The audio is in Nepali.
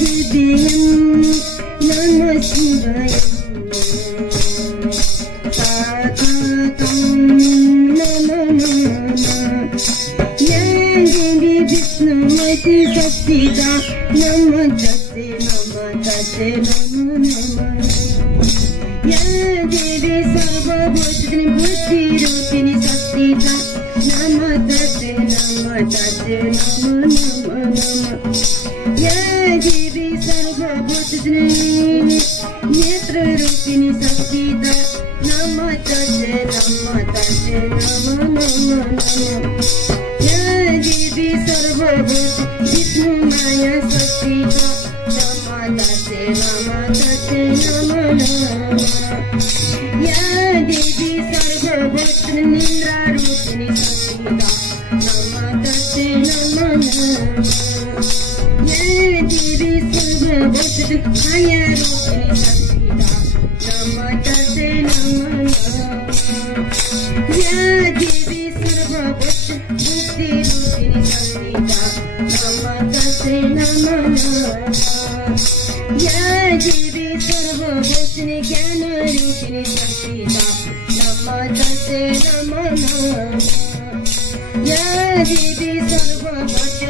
हृदयं नमः शिवाय साकातं नमो नमः या देवी विष्णुमती शक्तिदा नमस्ते नमस्ते नमो नमः या देवी सर्वभूतनि बुद्धिरूपिणि शक्तिदा नमस्ते नमस्ते नमो नमः या देवी सर्वभूतनि नेत्ररूपिणि शक्तिदा नमस्ते नमस्ते नमो नमः या देवी सर्वभूत विष्णुमाया शक्तिदा नमस्ते नमस्ते नमो नमः या देवी सर्वभूत निन्द्रारूपिणि शक्तिदा नमस्ते नमो नमः या देवी सर्वभूत मायारूपिणि शक्तिदा नमस्ते नमो नमः या देवी सर्वभूत बुद्धिरूपिणि शक्तिदा नमस्ते नमो नमः या देवी सर्वभूत ज्ञानरूपिणि शक्तिदा नमस्ते नमो नमः या देवी सर्वभूत